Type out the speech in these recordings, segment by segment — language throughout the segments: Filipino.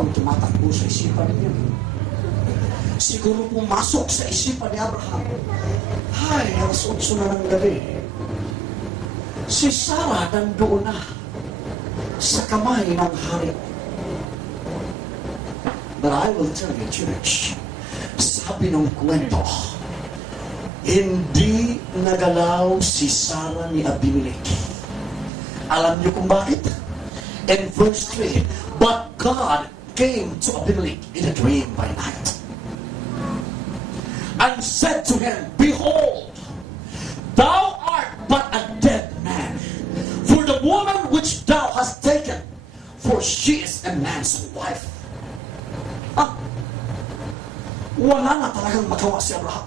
ang tumatakbo sa isipan niya. Siguro pumasok sa isipan ni Abraham. Ay, alas 8 na ng gabi. Si Sarah nandoon na sa kamay ng hari. But I will tell you, church, sabi ng kwento, hindi nagalaw si Sarah ni Abimelech. Alam niyo kung bakit? In verse 3, but God came to Abimelech in a dream by night and said to him, behold, thou art but a dead man, for the woman which thou hast taken, for she is a man's wife. Wala na talagang magawa si Abraham.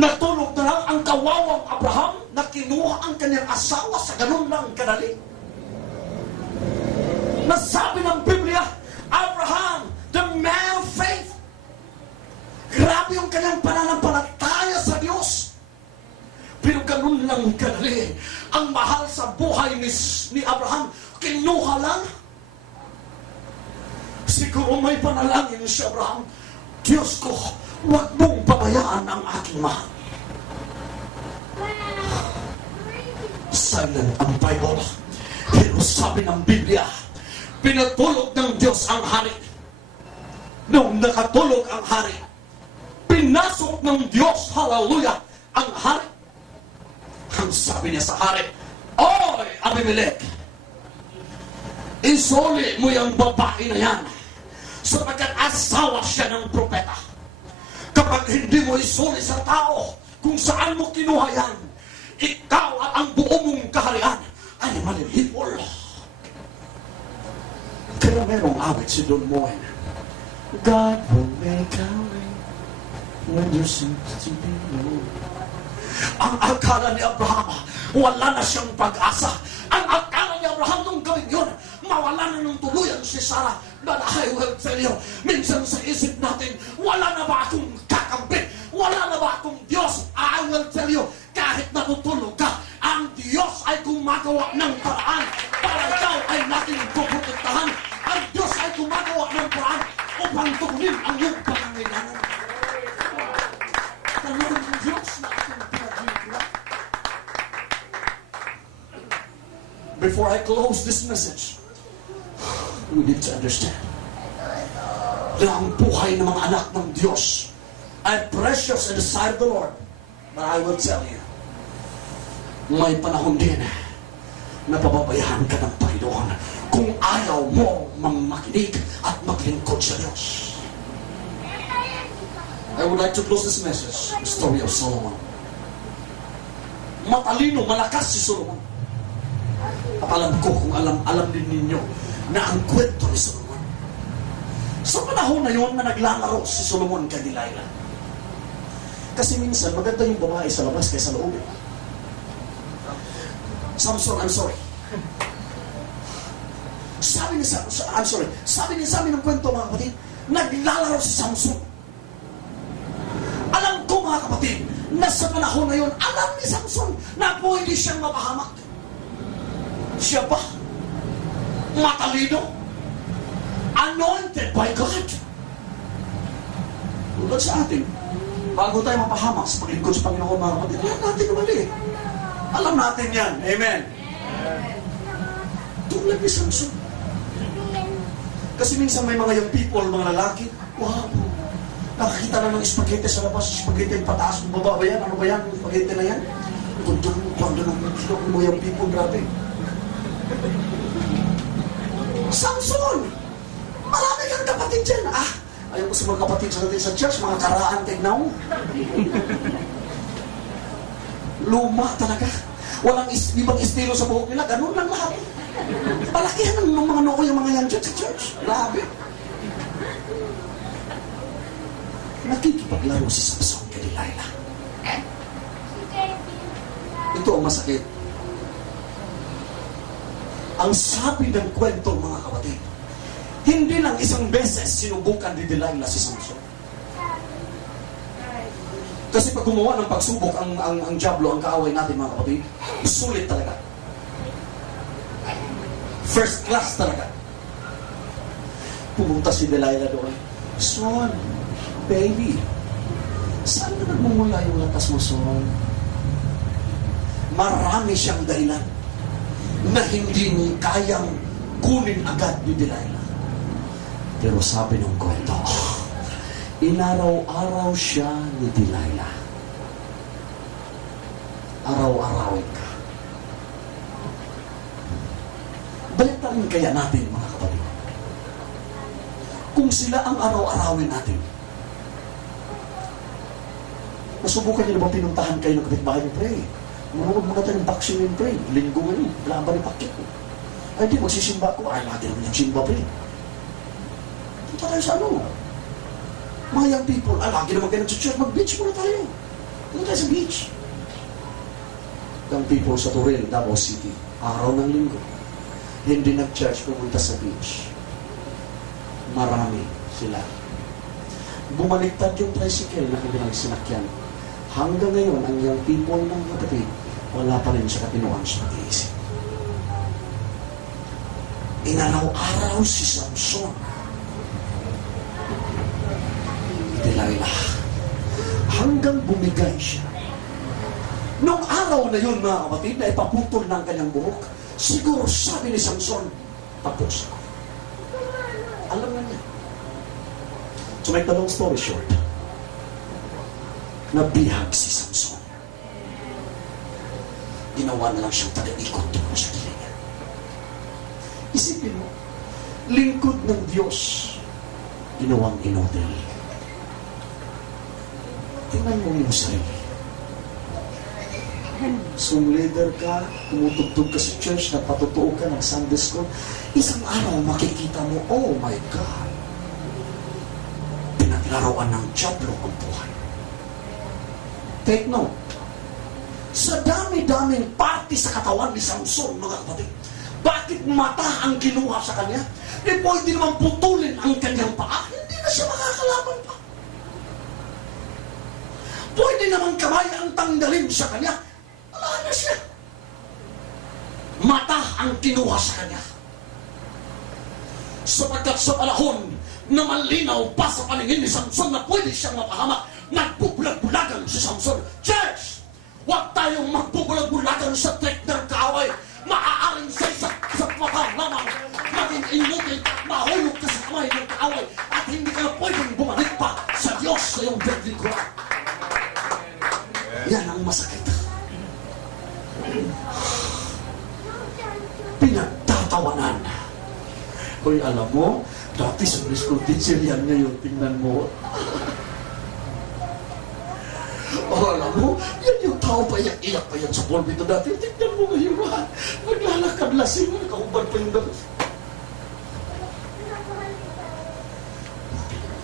Natulog na lang ang kawawang Abraham na kinuha ang kanyang asawa sa ganun lang kadali. Nasabi ng Biblia, Abraham, the man of faith. Grabe yung kanyang pananampalataya sa Diyos. Pero ganun lang kadali. Ang mahal sa buhay ni Abraham, kinuha lang. Siguro may panalangin si Abraham, Diyos ko, huwag mong pabayaan ang aking mahal. Silent ang Bible. Pero sabi ng Biblia, pinatulog ng Diyos ang hari. Nung nakatulog ang hari, pinasok ng Diyos, hallelujah, ang hari. Ang sabi niya sa hari, oy, Abimelech, isuli mo yung babae na yan, sapagkat asawa siya ng propeta. Kapag hindi mo isuli sa tao kung saan mo kinuha yan, ikaw at ang buo mong kaharian ay malilipol. Kaya merong awit si Don Moen, God will make a way when there seems to be no. Ang akala ni Abraham, wala na siyang pag-asa. Ang akala ni Abraham nung gawin yun, mawala na nung tuluyan si Sarah. But I will tell you, minsan sa isip natin, wala na ba akong kakampi? Wala na ba akong Diyos? I will tell you, kahit natutulog ka, ang Diyos ay gumagawa ng paraan para ikaw ay natin puprotektahan. Ang Diyos ay gumagawa ng paraan upang tugunin ang iyong pangangailangan. Tanong ng Diyos na ating pinag-iigilan. Before I close this message, we need to understand na ang buhay ng mga anak ng Diyos ay precious in the sight of the Lord. But I will tell you, may panahon din na pababayaan ka ng Panginoon kung ayaw mo makinig at maglingkod sa Diyos. I would like to close this message, the story of Solomon. Matalino, malakas si Solomon. At alam ko, kung alam din ninyo, na ang kwento ni Solomon. Sa panahon na yun na naglalaro si Solomon kay Delilah. Kasi minsan, maganda yung babae sa labas kaysa loob. Samson, I'm sorry. Sabi ni Sammy ng kwento, mga kapatid, naglalaro si Samson. Alam ko, mga kapatid, na sa panahon na yun, alam ni Samson na pwede siyang mapahamak. Siya ba? Matalino, anointed by God. Tulad sa atin, bago tayo mapahamak sa paglingkod sa Panginoon, mga kapatid, alam natin mali. Alam natin yan. Amen. Tulad ni Samson. Kasi minsan may mga young people, mga lalaki, wow, nakakita na ng spaghetti sa labas, spaghetti pataas, baba ba yan? Ano ba yan? Spaghetti na yan? Kundo ng mga young people, grabe. Samson! Marami kang kapatid dyan. Ayaw ko sa mga kapatid sa natin sa church, mga karaan, tignaw. Luma talaga. Walang ibang estilo sa buhok nila. Ganun lang lahat. Palakihan ng mga noo yung mga yan dyan sa church. Grabe. Nakikipaglaro si Samson kay Delilah. Ito ang masakit. Ang sabi ng kwento, mga kapatid, hindi lang isang beses sinubukan ni Delilah si Samson. Kasi pag gumawa ng pagsubok ang diablo, ang kaaway natin, mga kapatid, sulit talaga. First class talaga. Pumunta si Delilah doon. Son, baby, saan na nagmumula yung lakas mo, son? Marami siyang dahilan na hindi niya kayang kunin agad ni Delilah. Pero sabi ng kwento, inaraw-araw siya ni Delilah. Araw-arawin ka. Balitaan kaya natin, mga kapatid. Kung sila ang araw-arawin natin, nasubukan niyo na ba pinuntahan kayo ng kapitbahay ng pray? Manood muna tayo ng boxing and pray. Linggo ngayon, wala ba rin pakit? Ay, di, magsisimba ko. Ay, natin naman yung simba, pray. Punta tayo sa ano? Mga young people, lagi naman kayo nag-church, mag-beach muna tayo. Punta tayo sa beach. Young people sa Toril, Davao City, araw ng linggo, hindi nag-church, pumunta sa beach. Marami sila. Bumaliktad yung tricycle na kanilang sinakyan. Hanggang ngayon, ang young people ng kapatid, wala pa rin sa katinuan sa pag-iisip. Inaraw-araw si Samson. Delilah. Hanggang bumigay siya. Noong araw na yun, mga kapatid, na ipaputol ng kanyang buhok, siguro sabi ni Samson, tapos ako. Alam na niya. To make the long story short, nabihag si Samson. Ginawa na lang siyang taga-ikot doon sa kilingan. Isipin mo, lingkod ng Diyos, ginawang inodel. Tingnan mo yung sarili. Zoom leader ka, tumutugtog ka sa church, nagpatutuo ka ng Sunday school, isang araw makikita mo, oh my God, pinaglarawan ng Diablo ang buhay. Take note, sa dami-daming parte sa katawan ni Samson, mga kapatid, bakit mata ang kinuha sa kanya? Eh, pwede naman putulin ang kanyang paa, hindi na siya makakalaban pa. Pwede naman kamay ang tanggalin sa kanya, wala na siya. Mata ang kinuha sa kanya. Sapagkat sa panahon na malinaw pa sa paningin ni Samson na pwede siyang mapahamak, nagbubulag-bulagan si Samson. Church! Huwag tayong magbubulag-bulagan sa trekker kaaway. Maaaring sa mata lamang maging inutil at mahulog ka sa kamay ng kaaway at hindi ka na pwedeng bumalik pa sa Diyos sa iyong bedlingkuran. Yan ang masakit. Pinagtatawanan. Hoy, alam mo, dati sa school teacher yan ngayon, tingnan mo. Alam mo, yan yung tao pa yan, iyak pa yan sa pulpito dati. Tingnan mo ngayon, naglalakad lasing, nakahubad pa yung dati.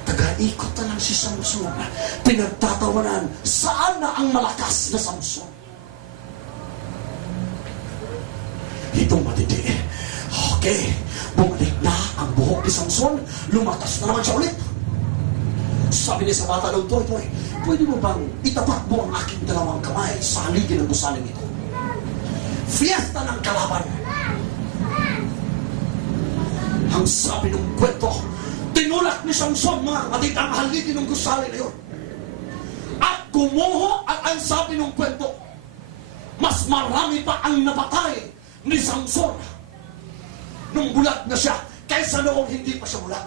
Taga-ikot na lang si Samson. Pinagtatawanan, saan na ang malakas na Samson? Itong matindi. Okay, bumalik na ang buhok ni Samson, lumakas na naman siya ulit. Sabi niya sa bata daw, Toy, pwede mo bang itapat mo ang aking dalawang kamay sa haligi ng gusaling ito? Fiesta ng kalaban. Ang sabi ng kwento, tinulak ni Samson, mga kapatid, ang haligi ng gusali na yun. At gumuho at ang sabi ng kwento, mas marami pa ang napatay ni Samson nung bulag na siya kaysa noong hindi pa siya bulag.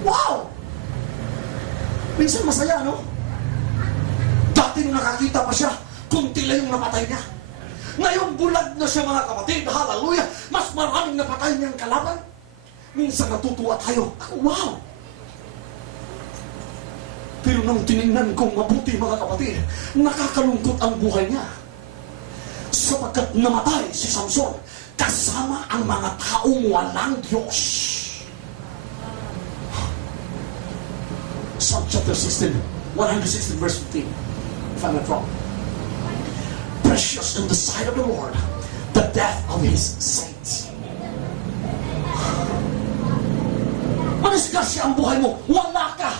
Wow! Minsan masaya, no? Dati nung nakakita pa siya, kunti lang yung napatay niya. Ngayon bulag na siya, mga kapatid. Hallelujah! Mas maraming napatay niyang kalaban. Minsan natutuwa tayo. Wow! Pero nung tinignan kong mabuti, mga kapatid, nakakalungkot ang buhay niya. Sapagkat namatay si Samson kasama ang mga taong walang Diyos. Psalm chapter 16, 116 verse 15, if I'm not wrong. Precious in the sight of the Lord, the death of His saints. Manisgasya ang buhay mo, wala ka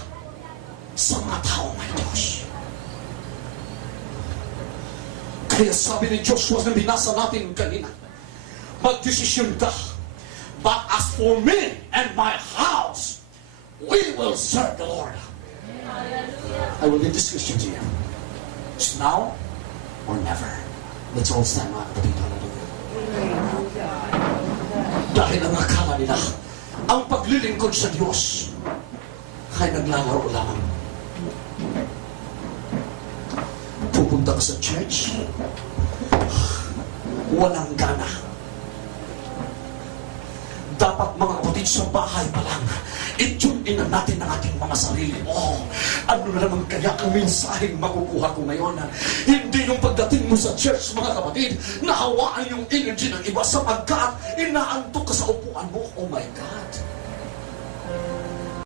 sa mga taong may Diyos. Kaya sabi ni Joshua na binasa natin kanina, magdesisyon ka, But as for me and my house, we will serve the Lord. I will leave this question to you. It's now or never. Let's all stand, mga kapatid. Hallelujah. Dahil ang akala nila, ang paglilingkod sa Diyos ay naglalaro lamang. Pupunta ka sa church, walang gana. Dapat mga kapatid sa bahay pa lang, i-tune in natin ang ating mga sarili. Ano na naman kaya ang mensaheng makukuha ko ngayon? Hindi yung pagdating mo sa church, mga kapatid, nahawaan yung energy ng iba sapagkat inaantok ka sa upuan mo. Oh my God!